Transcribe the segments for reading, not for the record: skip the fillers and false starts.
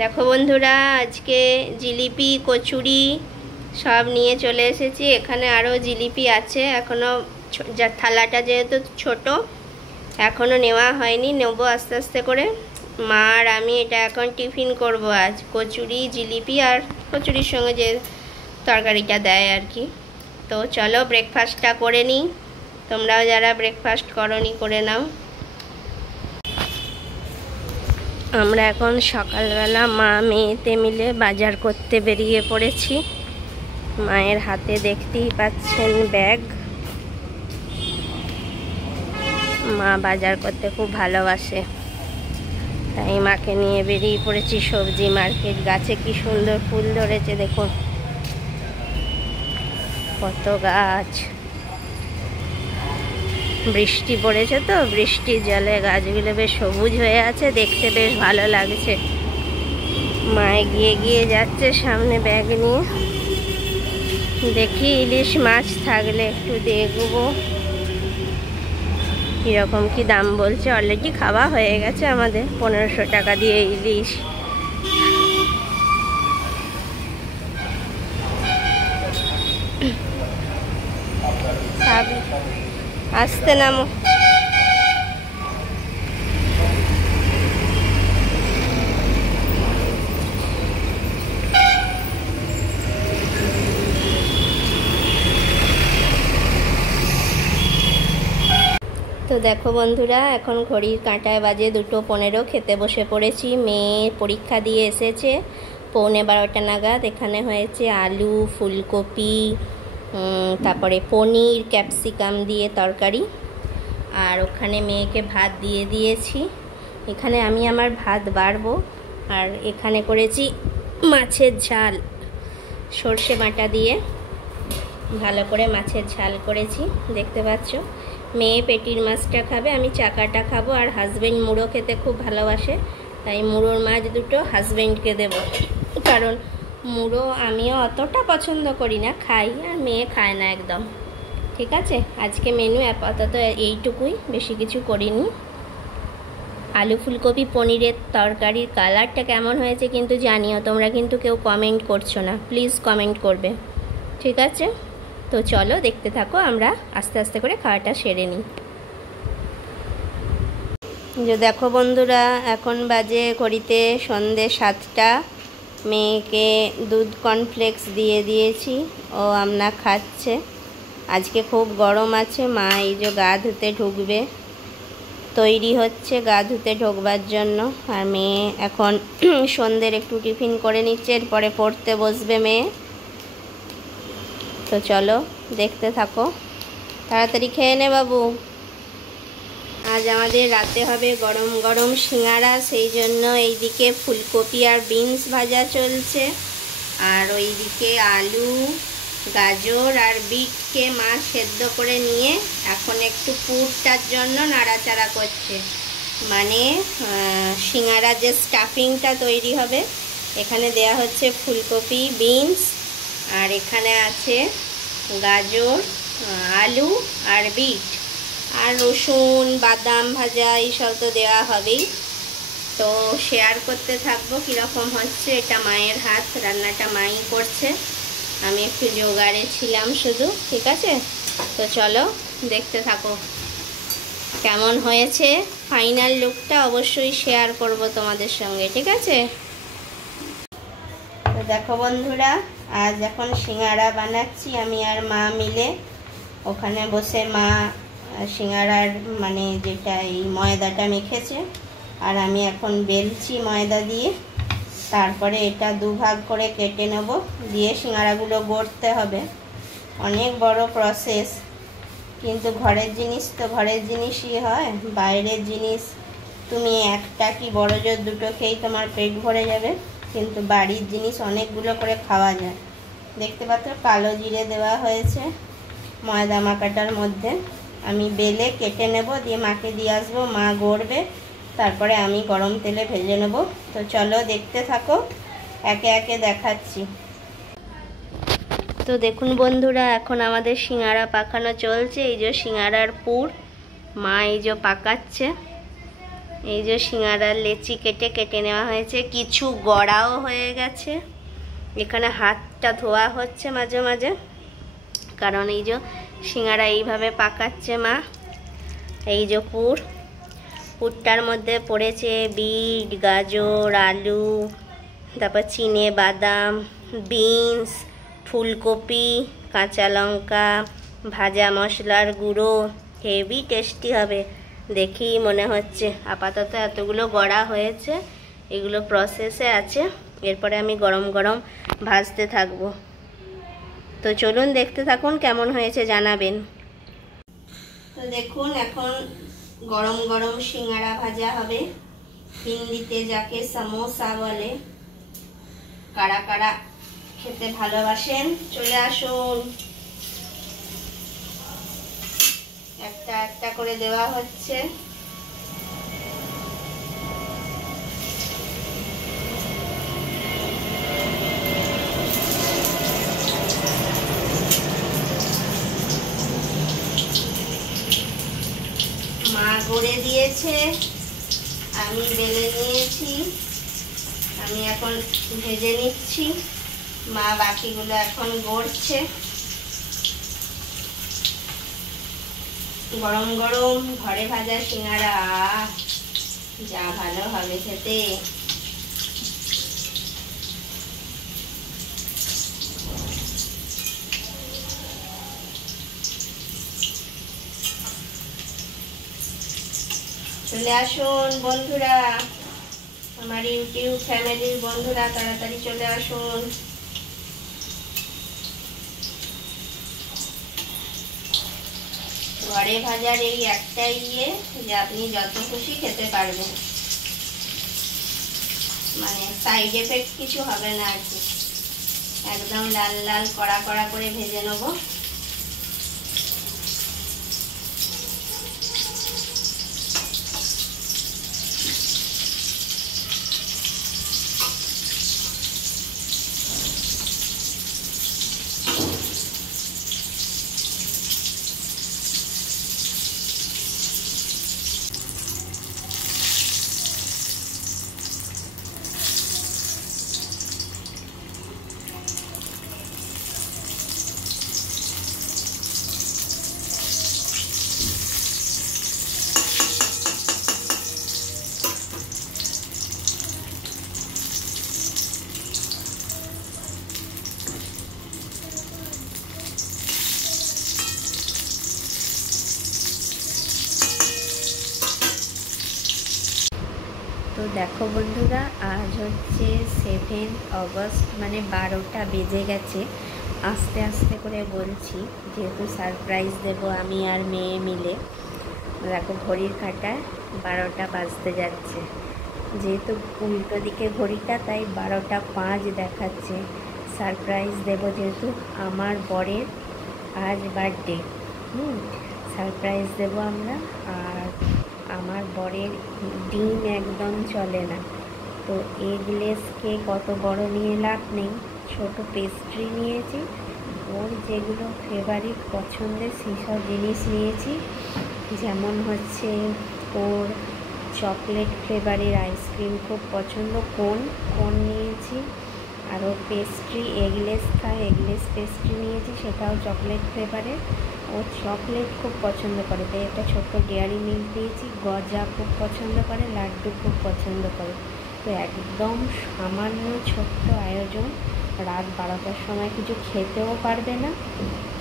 দেখো বন্ধুরা, আজকে জিলিপি কচুরি সব নিয়ে চলে এসেছি। এখানে আরও জিলিপি আছে, এখনও থালাটা যেহেতু ছোট এখনও নেওয়া হয়নি, নেব আস্তে আস্তে করে। মা আর আমি এটা এখন টিফিন করব আজ, কচুরি জিলিপি আর কচুরির সঙ্গে যে তরকারিটা দেয় আর কি। তো চলো ব্রেকফাস্টটা করে নিই, তোমরাও যারা ব্রেকফাস্ট করনি করে নাও। আমরা এখন সকালবেলা মা মেয়েতে মিলে বাজার করতে বেরিয়ে পড়েছি। মায়ের হাতে দেখতেই পাচ্ছেন ব্যাগ। মা বাজার করতে খুব ভালোবাসে, তাই মাকে নিয়ে বেরিয়ে পড়েছি সবজি মার্কেট। গাছে কি সুন্দর ফুল ধরেছে দেখুন, কত গাছ। বৃষ্টি পড়েছে তো, বৃষ্টির জলে গাছগুলো বেশ সবুজ হয়ে আছে, দেখতে বেশ ভালো লাগছে। মা এগিয়ে গিয়ে যাচ্ছে সামনে ব্যাগ নিয়ে। দেখি ইলিশ মাছ থাকলে একটু দেখবো কীরকম কি দাম বলছে। অলরেডি খাওয়া হয়ে গেছে আমাদের, 1500 টাকা দিয়ে ইলিশ। আসতে নামো। তো দেখো বন্ধুরা, এখন ঘড়ির কাঁটায় বাজে 2:15। খেতে বসে পড়েছি। মেয়ে পরীক্ষা দিয়ে এসেছে 11:15 নাগাদ। এখানে হয়েছে আলু, ফুলকপি, তারপরে পনির, ক্যাপসিকাম দিয়ে তরকারি। আর ওখানে মেয়েকে ভাত দিয়ে দিয়েছি। এখানে আমি আমার ভাত বাড়বো। আর এখানে করেছি মাছের ঝাল, সর্ষে বাটা দিয়ে ভালো করে মাছের ঝাল করেছি, দেখতে পাচ্ছ। মেয়ে পেটির মাছটা খাবে, আমি চাকাটা খাবো। আর হাজব্যান্ড মুড়ো খেতে খুব ভালোবাসে, তাই মুড়োর মাছ দুটো হাজব্যান্ডকে দেব। কারণ মুড়ো আমিও অতটা পছন্দ করি না, খাই, আর মেয়ে খায় না একদম। ঠিক আছে, আজকে মেনু আপাতত এইটুকুই, বেশি কিছু করিনি। আলু ফুলকপি পনিরের তরকারির কালারটা কেমন হয়েছে কিন্তু জানিও। তোমরা কিন্তু কেউ কমেন্ট করছো না, প্লিজ কমেন্ট করবে, ঠিক আছে? তো চলো দেখতে থাকো, আমরা আস্তে আস্তে করে খাওয়াটা সেরে নিই। যে দেখো বন্ধুরা, এখন বাজে ঘড়িতে সন্ধে 7টা। মেয়েকে দুধ কর্নফ্লেক্স দিয়ে দিয়েছি, ও আমরা খাচ্ছে। আজকে খুব গরম আছে। মা এই যে গা ধুতে ঢুকবে, তৈরি হচ্ছে গা ধুতে ঢোকবার জন্য। আর মেয়ে এখন সন্ধ্যের একটু টিফিন করে নিচ্ছে, এরপরে পড়তে বসবে মেয়ে। তো চলো দেখতে থাকো, তাড়াতাড়ি খেয়ে নে বাবু। আজ আমাদের রাতে হবে গরম গরম সিঙ্গারা, সেই জন্য এইদিকে ফুলকপি আর বিনস ভাজা চলছে। আর ওইদিকে আলু, গাজর আর বিটকে মা সেদ্ধ করে নিয়ে এখন একটু পুরটার জন্য নাড়াচাড়া করছে। মানে সিঙ্গারা যে স্টাফিংটা তৈরি হবে, এখানে দেয়া হচ্ছে ফুলকপি, বিনস, আর এখানে আছে গাজর, আলু আর বিট, আর রসুন, বাদাম ভাজা, এইসব তো দেওয়া হবেই। তো শেয়ার করতে থাকবো কীরকম হচ্ছে। এটা মায়ের হাত, রান্নাটা মাই করছে, আমি একটু জোগাড়ে ছিলাম শুধু, ঠিক আছে? তো চলো দেখতে থাকো কেমন হয়েছে। ফাইনাল লুকটা অবশ্যই শেয়ার করব তোমাদের সঙ্গে, ঠিক আছে? তো দেখো বন্ধুরা, আজ এখন সিঙ্গারা বানাচ্ছি আমি আর মা মিলে। ওখানে বসে মা সিঙ্গারার মানে যেটা এই ময়দাটা মেখেছে, আর আমি এখন বেলছি ময়দা দিয়ে। তারপরে এটা দুভাগ করে কেটে নেব, দিয়ে সিঙ্গারাগুলো গড়তে হবে। অনেক বড় প্রসেস, কিন্তু ঘরের জিনিস তো ঘরের জিনিসই হয়। বাইরের জিনিস তুমি একটা কি বড় জোর দুটো খেয়েই তোমার পেট ভরে যাবে, কিন্তু বাড়ির জিনিস অনেকগুলো করে খাওয়া যায়। দেখতে পাচ্ছ কালো জিরে দেওয়া হয়েছে ময়দা মাখাটার মধ্যে। আমি বেলে কেটে নেব, দিয়ে মাকে দিয়ে আসবো, মা গড়বে, তারপরে আমি গরম তেলে ভেজে নেব। তো চলো দেখতে থাকো, একে একে দেখাচ্ছি। তো দেখুন বন্ধুরা, এখন আমাদের সিঙ্গারা পাকানো চলছে। এই যে সিঙ্গারার পুর মা এই যে পাকাচ্ছে। এই যে সিঙ্গারার লেচি কেটে কেটে নেওয়া হয়েছে, কিছু গড়াও হয়ে গেছে। এখানে হাতটা ধোয়া হচ্ছে মাঝে মাঝে, কারণ এই যে সিঙ্গারা এইভাবে পাকাচ্ছে মা। এই যে পুরটার মধ্যে পড়েছে বিট, গাজর, আলু, তারপর চিনে বাদাম, বিনস, ফুলকপি, কাঁচা লঙ্কা, ভাজা মশলার গুঁড়ো। হেভি টেস্টি হবে দেখেই মনে হচ্ছে। আপাতত এতগুলো গড়া হয়েছে, এগুলো প্রসেসে আছে, এরপরে আমি গরম গরম ভাজতে থাকবো। তো চলুন দেখতে থাকুন, কেমন হয়েছে জানাবেন। তো দেখুন এখন গরম গরম সিঙ্গারা ভাজা হবে, হিন্দিতে যাকে সমোসা বলে। কারা কারা খেতে ভালোবাসেন চলে আসুন। একটা একটা করে দেওয়া হচ্ছে। মা গড়ে দিয়েছে, আমি বেলে নিয়েছি, আমি এখন ভেজে নিচ্ছি। মা বাকিগুলো এখন গড়ছে। গরম গরম ঘরে ভাজা সিঙ্গারা যা ভালো হবে খেতে। চলে আসুন বন্ধুরা, আমার ইউটিউব ফ্যামিলির বন্ধুরা, তাড়াতাড়ি চলে আসুন। ঘরে ভাজার এই একটাই ইয়ে যে আপনি যত খুশি খেতে পারবেন, মানে সাইড এফেক্ট কিছু হবে না আর কি। একদম লাল লাল কড়া কড়া করে ভেজে নেব। তো দেখো বন্ধুরা, আজ হচ্ছে 7 অগস্ট, মানে 12টা বেজে গেছে। আস্তে আস্তে করে বলছি যেহেতু সারপ্রাইজ দেব আমি আর মেয়ে মিলে। দেখো ঘড়ির কাঁটায় 12টা বাজতে যাচ্ছে, যেহেতু উল্টো দিকে ঘড়িটা তাই 12টা 5 দেখাচ্ছে। সারপ্রাইজ দেব যেহেতু আমার বরের আজ বার্থডে, সারপ্রাইজ দেব আমরা। আর আমার বরের ডিম একদম চলে না, তো এগলেস কেক অত বড় নিয়ে লাভ নেই, ছোট পেস্ট্রি নিয়েছি। ওর যেগুলো ফেভারিট পছন্দের সেসব জিনিস নিয়েছি, যেমন হচ্ছে ওর চকলেট ফ্লেভারের আইসক্রিম খুব পছন্দ, কোন নিয়েছি। আর ওর পেস্ট্রি এগলেস খায়, এগলেস পেস্ট্রি নিয়েছি, সেটাও চকলেট ফ্লেভারের। ও চকলেট খুব পছন্দ করে, তাই একটা ছোট্ট ডেয়ারি মিল্ক দিয়েছি। গজা খুব পছন্দ করে, লাড্ডু খুব পছন্দ করে। তো একদম সামান্য ছোট্ট আয়োজন, রাত 12টার সময় কিছু খেতেও পারবে না,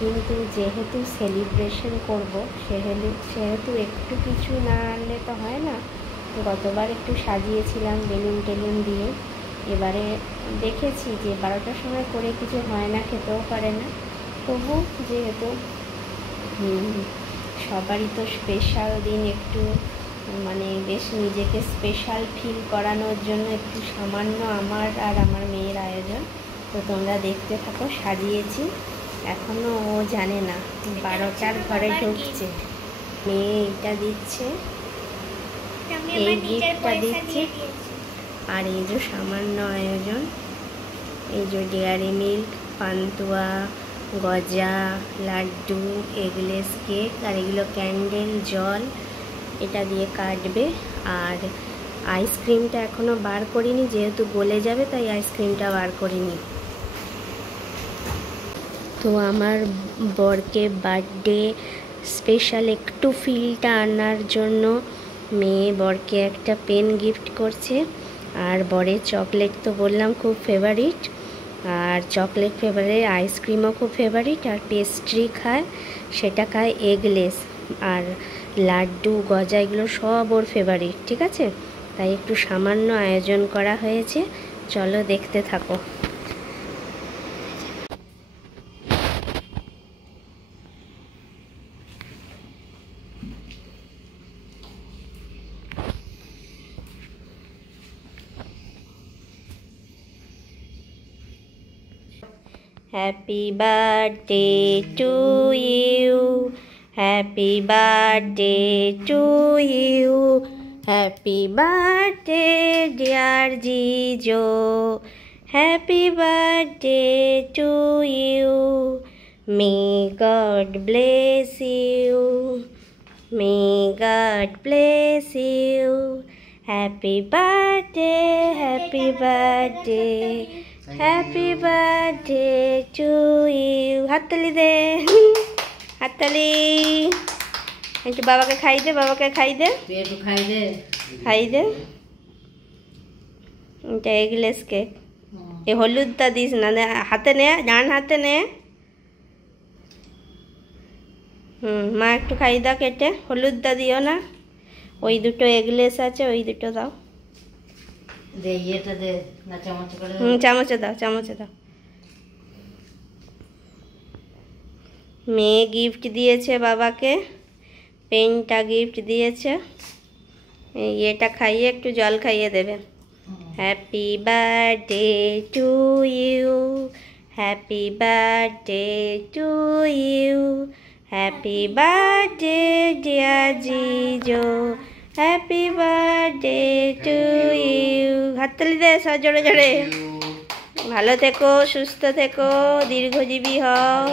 কিন্তু যেহেতু সেলিব্রেশন করব সেহেতু একটু কিছু না আনলে তো হয় না। গতবার একটু সাজিয়েছিলাম বেলুন টেলুন দিয়ে, এবারে দেখেছি যে 12টার সময় করে কিছু হয় না, খেতেও পারে না। তবু যেহেতু সবারই তো স্পেশাল দিন, একটু মানে বেশ নিজেকে স্পেশাল ফিল করানোর জন্য একটু সামান্য আমার আর আমার মেয়ের আয়োজন। তো তোমরা দেখতে থাকো, সাজিয়েছি। এখনও ও জানে না, 12টার ঘরে ঢুকছে। মেয়ে এইটা দিচ্ছে, এই গিফটটা দিচ্ছে। আর এই যে সামান্য আয়োজন, এই যে ডেয়ারি মিল্ক, পান্তুয়া, গজা, লাড্ডু, এগলেস কেক, আর এগুলো ক্যান্ডেল, জল, এটা দিয়ে কাটবে। আর আইসক্রিমটা এখনও বার করিনি, যেহেতু গলে যাবে তাই আইসক্রিমটা বার করিনি। তো আমার বরকে বার্থডে স্পেশাল একটু ফিলটা আনার জন্য মেয়ে বরকে একটা পেন গিফট করছে। আর বরের চকলেট তো বললাম খুব ফেভারিট, আর চকলেট ফেভারিট, আইসক্রিমও খুব ফেভারিট, আর পেস্ট্রি খায়, সেটা খায় এগলেস, আর লাড্ডু গজা এগুলো সব ওর ফেভারিট। ঠিক আছে, তাই একটু সামান্য আয়োজন করা হয়েছে, চলো দেখতে থাকো। Happy birthday to you, happy birthday to you, happy birthday dear Jijo, happy birthday to you, may God bless you, may God bless you, happy birthday, happy birthday, happy birthday to you. হাততালি দে, হাততালি। একটু বাবাকে খাই দে, বাবাকে খাই দে, একটু খাই দে, খাই দে। এটা এগলেস কেক, এ হলুদটা দিস না, হাতে নে, ডান হাতে নে। মা একটু খাই দাও কেটে, হলুদটা দিও না। ওই দুটো এগলেস আছে, ওই দুটো দাও। চামচে দাও, চামচে দাও। মেয়ে গিফট দিয়েছে বাবাকে, পেনটা গিফট দিয়েছে, এটা খাইয়ে একটু জল খাইয়ে দেবে। Happy birthday to you, happy birthday to you, happy birthday dear Jijo, happy birthday to you. হাততালি দে সব জোরে জোরে। ভালো থেকো, সুস্থ থেকো, দীর্ঘজীবী হও।